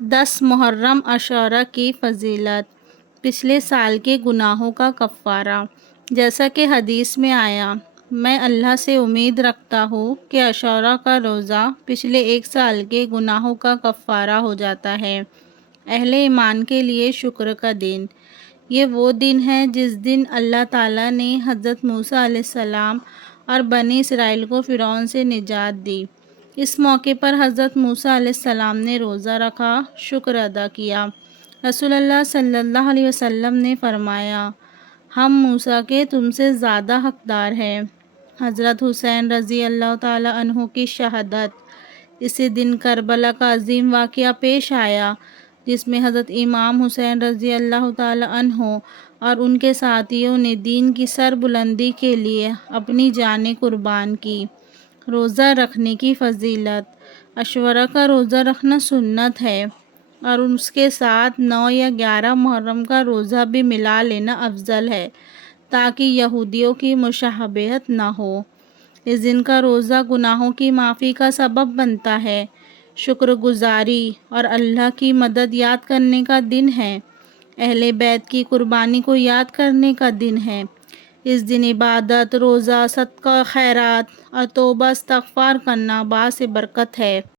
10 محرم عاشورہ کی فضیلت۔ پچھلے سال کے گناہوں کا کفارہ۔ جیسا کہ حدیث میں آیا، میں اللہ سے امید رکھتا ہوں کہ عاشورہ کا روزہ پچھلے ایک سال کے گناہوں کا کفارہ ہو جاتا ہے۔ اہل ایمان کے لیے شکر کا دن۔ یہ وہ دن ہے جس دن اللہ تعالیٰ نے حضرت موسیٰ علیہ السلام اور بنی اسرائیل کو فرعون سے نجات دی۔ اس موقع پر حضرت موسیٰ علیہ السلام نے روزہ رکھا، شکر ادا کیا۔ رسول اللہ صلی اللہ علیہ وسلم نے فرمایا، ہم موسیٰ کے تم سے زیادہ حقدار ہیں۔ حضرت حسین رضی اللہ تعالیٰ عنہ کی شہادت۔ اسی دن کربلا کا عظیم واقعہ پیش آیا جس میں حضرت امام حسین رضی اللہ تعالیٰ عنہ اور ان کے ساتھیوں نے دین کی سربلندی کے لیے اپنی جانیں قربان کی۔ روزہ رکھنے کی فضیلت۔ عاشورہ کا روزہ رکھنا سنت ہے اور اس کے ساتھ 9 یا 11 محرم کا روزہ بھی ملا لینا افضل ہے تاکہ یہودیوں کی مشابہت نہ ہو۔ اس دن کا روزہ گناہوں کی معافی کا سبب بنتا ہے، شکر گزاری اور اللہ کی مدد یاد کرنے کا دن ہے۔ اہل بیت کی قربانی کو یاد کرنے کا دن ہے۔ اس دن عبادت، روزہ، صدقہ خیرات اور توبہ استغفار کرنا باعث برکت ہے۔